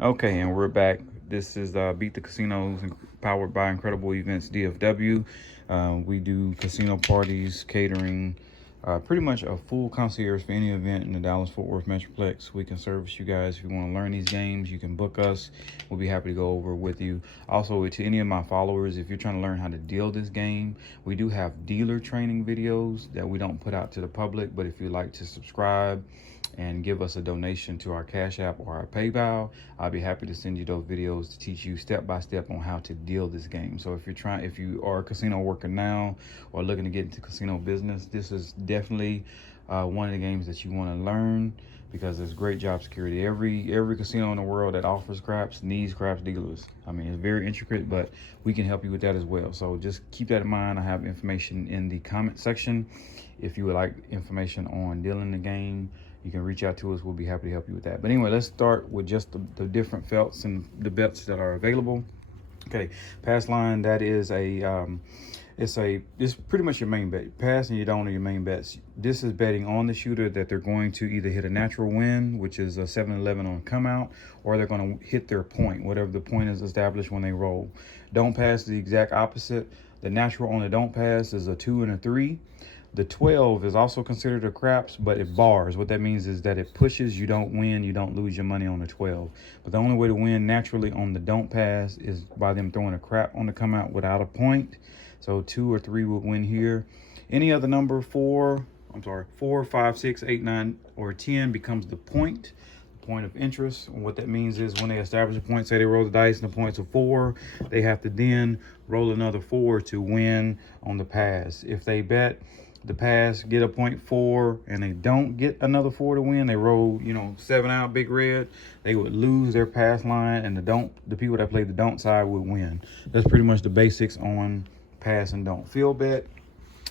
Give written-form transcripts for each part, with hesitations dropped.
Okay, and we're back. This is Beat the Casinos, powered by Incredible Events DFW. We do casino parties, catering, pretty much a full concierge for any event in the Dallas-Fort Worth Metroplex. We can service you guys. If you want to learn these games, you can book us. We'll be happy to go over with you. Also, to any of my followers, if you're trying to learn how to deal this game, we do have dealer training videos that we don't put out to the public, but if you'd like to subscribe and give us a donation to our Cash App or our PayPal, I'll be happy to send you those videos to teach you step by step on how to deal this game. So if you are a casino worker now or looking to get into casino business, this is definitely one of the games that you want to learn, because there's great job security. Every casino in the world that offers craps needs craps dealers. I mean, it's very intricate, but we can help you with that as well. So just keep that in mind. I have information in the comment section. If you would like information on dealing the game, you can reach out to us. We'll be happy to help you with that. But anyway, let's start with just the different felts and the bets that are available. Okay, pass line, that is it's pretty much your main bet. Pass and you don't are your main bets. This is betting on the shooter that they're going to either hit a natural win, which is a 7-11 on come out, or they're going to hit their point, whatever the point is established when they roll. Don't pass is the exact opposite. The natural on the don't pass is a 2 and a 3. The 12 is also considered a craps, but it bars. What that means is that it pushes, you don't win, you don't lose your money on the 12. But the only way to win naturally on the don't pass is by them throwing a crap on the come out without a point. So 2 or 3 would win here. Any other number, 4, 5, 6, 8, 9, or 10 becomes the point of interest. And what that means is when they establish a point, say they roll the dice and the point's a 4, they have to then roll another 4 to win on the pass. If they bet the pass, get a 0.4, and they don't get another 4 to win, they roll 7 out, big red, they would lose their pass line, and the people that play the don't side would win. That's pretty much the basics on pass and don't. Field bet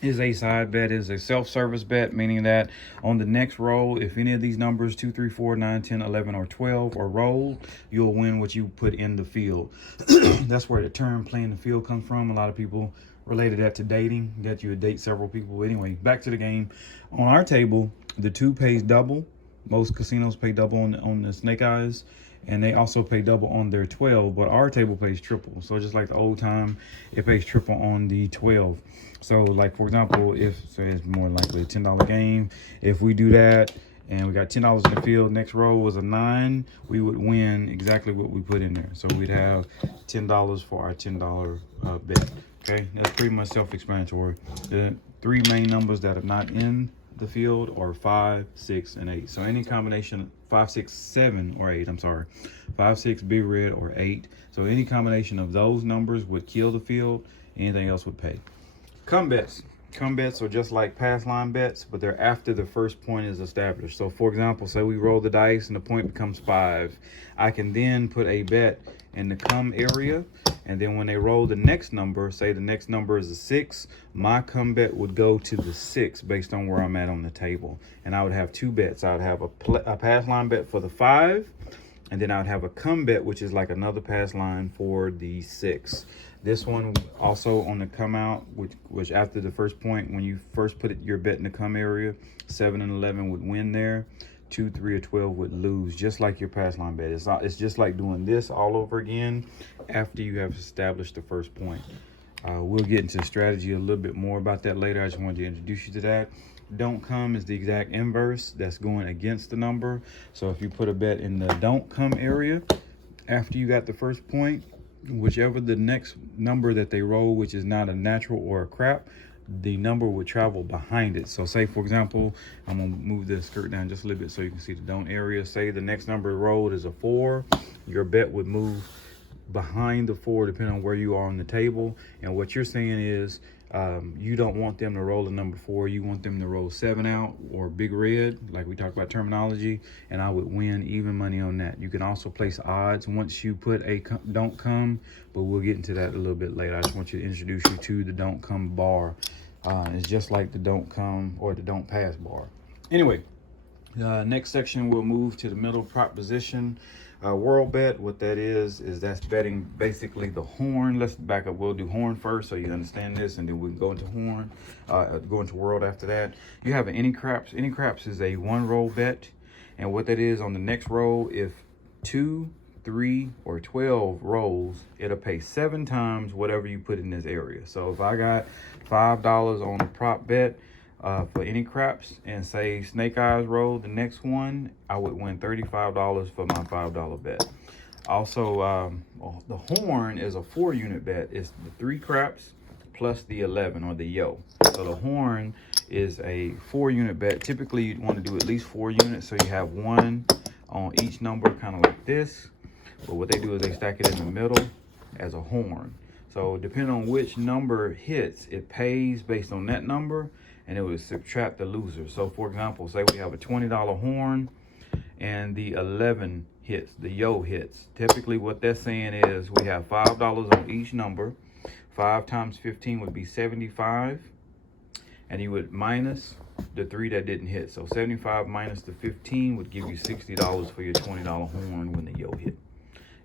is a side bet, is a self-service bet, meaning that on the next roll, if any of these numbers 2, 3, 4, 9, 10, 11, or 12 are rolled, you'll win what you put in the field. That's where the term playing the field comes from. A lot of people related that to dating, that you would date several people. Anyway, back to the game. On our table, the 2 pays double. Most casinos pay double on the Snake Eyes, and they also pay double on their 12, but our table pays triple. So just like the old time, it pays triple on the 12. So like, for example, so it's more likely a $10 game. If we do that and we got $10 in the field, next roll was a 9, we would win exactly what we put in there. So we'd have $10 for our $10 bet. Okay, that's pretty much self-explanatory. The 3 main numbers that are not in the field are 5, 6, and 8. So any combination 5, 6, 7, or 8, 5, 6, big red, or 8. So any combination of those numbers would kill the field. Anything else would pay. Come bets. Come bets are just like pass line bets, but they're after the first point is established. So for example, say we roll the dice and the point becomes 5. I can then put a bet in the come area, and then when they roll the next number, say the next number is a 6, my come bet would go to the 6 based on where I'm at on the table. And I would have 2 bets. I would have a pass line bet for the 5, and then I would have a come bet, which is like another pass line for the 6. This one also on the come out, which after the first point, when you first put your bet in the come area, 7 and 11 would win there. 2, 3, or 12 would lose, just like your pass line bet. It's just like doing this all over again after you have established the first point. We'll get into strategy a little bit more about that later. I just wanted to introduce you to that. Don't come is the exact inverse. That's going against the number. So if you put a bet in the don't come area after you got the first point, whichever the next number that they roll, which is not a natural or a crap, the number would travel behind it. So say, for example, I'm gonna move this skirt down just a little bit so you can see the don't area. Say the next number rolled is a 4, your bet would move behind the 4 depending on where you are on the table. And what you're saying is you don't want them to roll a number 4, you want them to roll 7 out or big red, like we talked about terminology, and I would win even money on that. You can also place odds once you put a don't come, but we'll get into that a little bit later. I just want you to introduce you to the don't come bar. It's just like the don't come or the don't pass bar. Anyway, next section, we'll move to the middle prop position. World bet, what that is that's betting basically the horn. Let's back up. We'll do horn first so you understand this, and then we can go into horn, go into world after that. You have an any craps. Any craps is a 1 roll bet, and what that is, on the next roll, if 2 3 or 12 rolls, it'll pay 7 times whatever you put in this area. So if I got $5 on a prop bet for any craps, and say Snake Eyes roll the next one, I would win $35 for my $5 bet. Also, the horn is a 4-unit bet. It's the 3 craps plus the 11, or the yo. So the horn is a 4-unit bet. Typically, you'd want to do at least 4 units, so you have 1 on each number, kind of like this. But what they do is they stack it in the middle as a horn. So depending on which number hits, it pays based on that number, and it would subtract the loser. So for example, say we have a $20 horn and the 11 hits, the yo hits. Typically what that's saying is we have $5 on each number. 5 times 15 would be 75, and you would minus the 3 that didn't hit. So 75 minus the 15 would give you $60 for your $20 horn when the yo hit.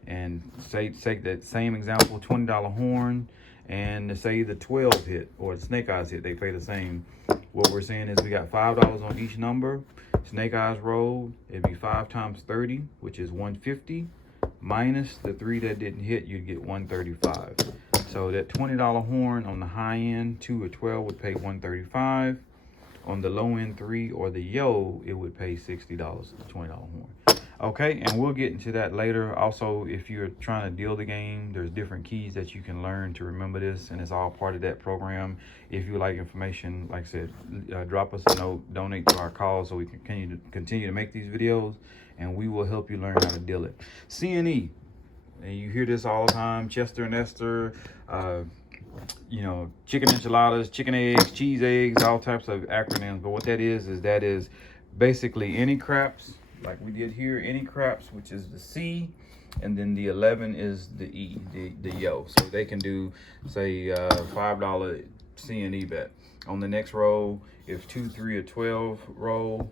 And say that same example, $20 horn, and say the 12 hit or the Snake Eyes hit, they pay the same. What we're saying is we got $5 on each number. Snake Eyes rolled, it'd be 5 times 30, which is 150, minus the 3 that didn't hit, you'd get 135. So that $20 horn on the high end, 2 or 12 would pay 135. On the low end 3 or the yo, it would pay $60, the $20 horn. Okay, and we'll get into that later. Also, if you're trying to deal the game, there's different keys that you can learn to remember this, and it's all part of that program. If you like information, like I said, drop us a note, donate to our cause so we can continue to make these videos, and we will help you learn how to deal it. CNE, and you hear this all the time, Chester and Esther, you know, chicken enchiladas, chicken eggs, cheese eggs, all types of acronyms. But what that is basically any craps, like we did here, any craps, which is the C, and then the 11 is the E, the yo. So they can do, say, $5 CNE bet. On the next roll, if 2, 3, or 12 roll,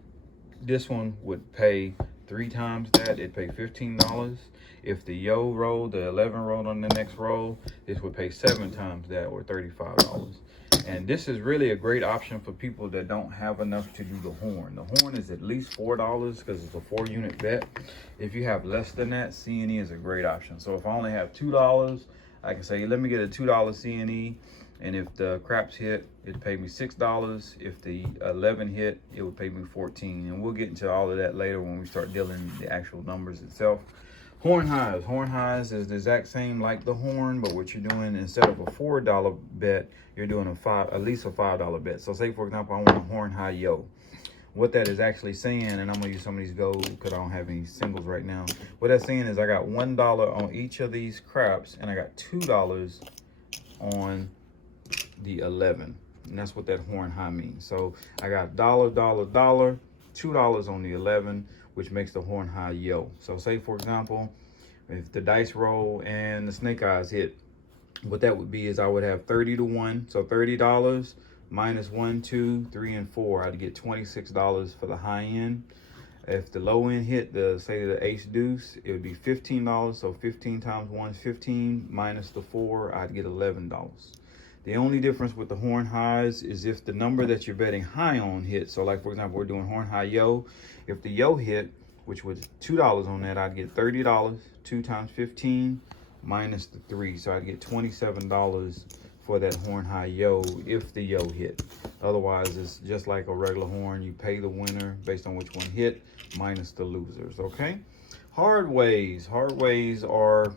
this one would pay 3 times that. It'd pay $15. If the yo roll, the 11 rolled on the next roll, this would pay 7 times that, or $35. And this is really a great option for people that don't have enough to do the horn. The horn is at least $4 because it's a 4-unit bet. If you have less than that, CNE is a great option. So if I only have $2, I can say, let me get a $2 CNE. And if the craps hit, it'd pay me $6. If the 11 hit, it would pay me $14. And we'll get into all of that later when we start dealing the actual numbers itself. Horn highs. Horn highs is the exact same like the horn, but what you're doing, instead of a $4 bet, you're doing at least a $5 bet. So say, for example, I want a horn high yo. What that is actually saying, and I'm gonna use some of these gold because I don't have any singles right now. What that's saying is I got $1 on each of these craps, and I got $2 on the 11. And that's what that horn high means. So I got $, $2 on the 11, which makes the horn high yo. So say, for example, if the dice roll and the Snake Eyes hit, what that would be is I would have 30 to 1. So $30 minus 1, 2, 3, and 4. I'd get $26 for the high end. If the low end hit, say the ace deuce, it would be $15. So 15 times 1 is 15, minus the 4, I'd get $11. The only difference with the horn highs is if the number that you're betting high on hits. So like, for example, we're doing horn high yo. If the yo hit, which was $2 on that, I'd get $30. 2 times 15 minus the 3. So I'd get $27 for that horn high yo if the yo hit. Otherwise, it's just like a regular horn. You pay the winner based on which one hit minus the losers, okay? Hard ways. Hard ways are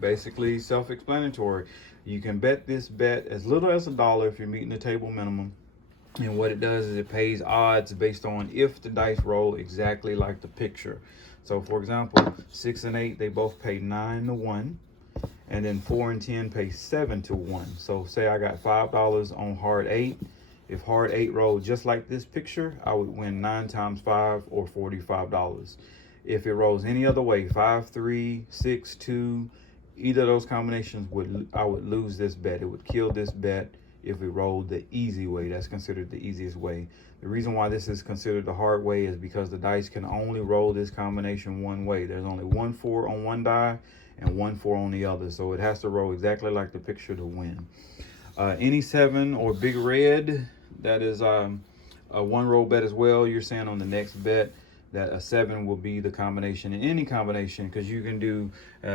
basically self-explanatory. You can bet this bet as little as $1 if you're meeting the table minimum. And what it does is it pays odds based on if the dice roll exactly like the picture. So for example, 6 and 8, they both pay 9 to 1. And then 4 and 10 pay 7 to 1. So say I got $5 on hard 8. If hard 8 rolled just like this picture, I would win 9 times 5 or $45. If it rolls any other way, 5, 3, 6, 2, either of those combinations, I would lose this bet. It would kill this bet if it rolled the easy way. That's considered the easiest way. The reason why this is considered the hard way is because the dice can only roll this combination one way. There's only 1 4 on one die and 1 4 on the other. So it has to roll exactly like the picture to win. Any 7 or big red, that is a 1 roll bet as well. You're saying on the next bet, that a 7 will be the combination in any combination, because you can do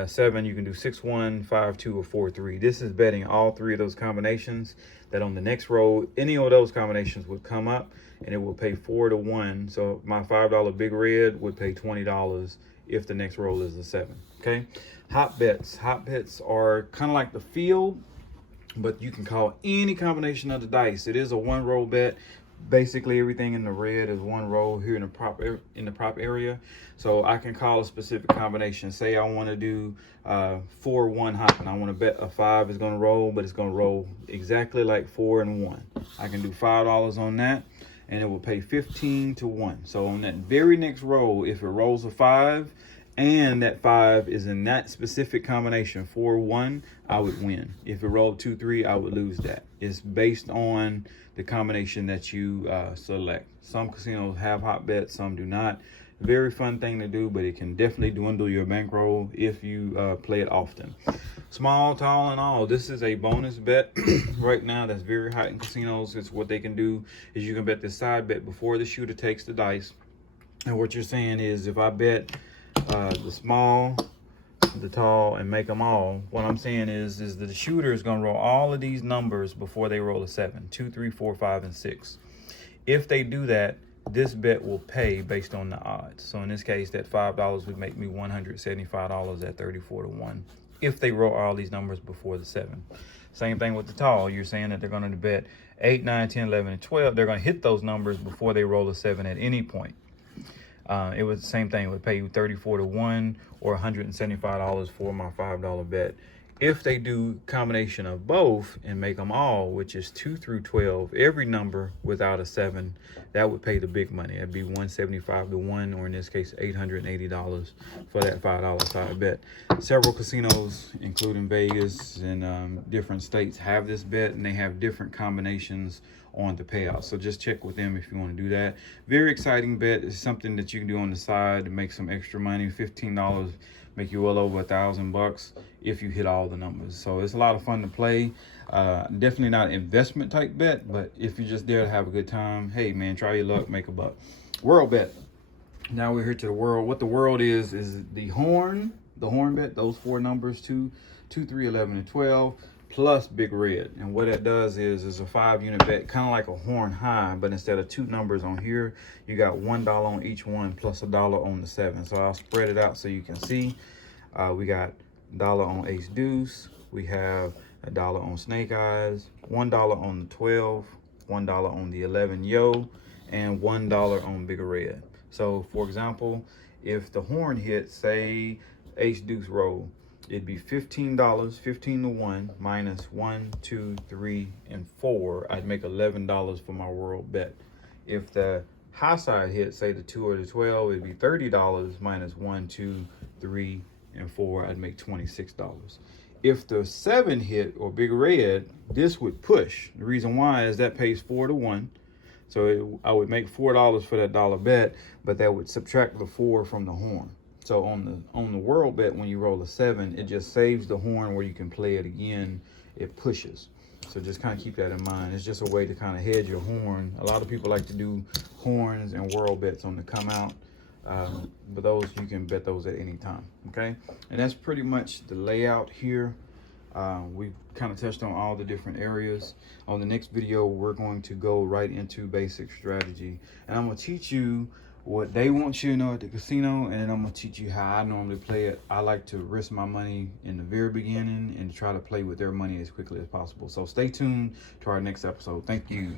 7, you can do 6-1, 5-2, or 4-3. This is betting all three of those combinations, that on the next roll, any of those combinations would come up and it will pay 4-1. So my $5 big red would pay $20 if the next roll is a 7. Okay. Hot bets. Hot bets are kind of like the field, but you can call any combination of the dice. It is a one roll bet. Basically everything in the red is one roll here in the prop area. So I can call a specific combination. Say I want to do 4-1 hot, and I want to bet a 5 is going to roll, but it's going to roll exactly like 4 and 1. I can do $5 on that, and it will pay 15-1. So on that very next roll, if it rolls a 5 and that 5 is in that specific combination, 4-1, I would win. If it rolled 2-3, I would lose that. It's based on the combination that you select. Some casinos have hot bets, some do not. Very fun thing to do, but it can definitely dwindle your bankroll if you play it often. Small, tall, and all. This is a bonus bet right now that's very hot in casinos. It's what they can do is you can bet this side bet before the shooter takes the dice. And what you're saying is, if I bet the small, the tall, and make them all, what I'm saying is that the shooter is going to roll all of these numbers before they roll a 7, 2, 3, 4, 5, and 6. If they do that, this bet will pay based on the odds. So in this case, that $5 would make me $175 at 34-1 if they roll all these numbers before the 7. Same thing with the tall. You're saying that they're going to bet 8, 9, 10, 11, and 12. They're going to hit those numbers before they roll a 7 at any point. It was the same thing. It would pay you 34-1 or $175 for my $5 bet. If they do combination of both and make them all, which is 2 through 12, every number without a 7, that would pay the big money. It'd be $175-1, or in this case, $880 for that $5 side bet. Several casinos, including Vegas and different states, have this bet, and they have different combinations on the payout. So just check with them if you want to do that. Very exciting bet. It's something that you can do on the side to make some extra money. $15 make you well over $1,000 if you hit all the numbers. So it's a lot of fun to play. Definitely not an investment type bet, but if you're just there to have a good time, hey man, try your luck, make a buck. World bet. Now we're here to the world. What the world is the horn bet, those 4 numbers, 2, 3, 11, and 12, plus big red. And what that does is a 5-unit bet, kind of like a horn high, but instead of 2 numbers on here, you got $1 on each one plus $1 on the 7. So I'll spread it out so you can see. We got $1 on ace deuce. We have $1 on snake eyes, $1 on the 12, $1 on the 11 yo, and $1 on big red. So for example, if the horn hits, say ace deuce roll, it'd be $15, 15-1, minus 1, 2, 3, and 4. I'd make $11 for my world bet. If the high side hit, say the 2 or the 12, it'd be $30, minus 1, 2, 3, and 4. I'd make $26. If the 7 hit, or big red, this would push. The reason why is that pays 4-1. So I would make $4 for that dollar bet, but that would subtract the 4 from the horn. So on the world bet, when you roll a 7, it just saves the horn where you can play it again. It pushes. So just kind of keep that in mind. It's just a way to kind of hedge your horn. A lot of people like to do horns and world bets on the come out. But those, you can bet those at any time. Okay. And that's pretty much the layout here. We've kind of touched on all the different areas. On the next video, we're going to go right into basic strategy. And I'm going to teach you what they want you to know at the casino, and then I'm gonna teach you how I normally play it. I like to risk my money in the very beginning and try to play with their money as quickly as possible. So stay tuned to our next episode. Thank you.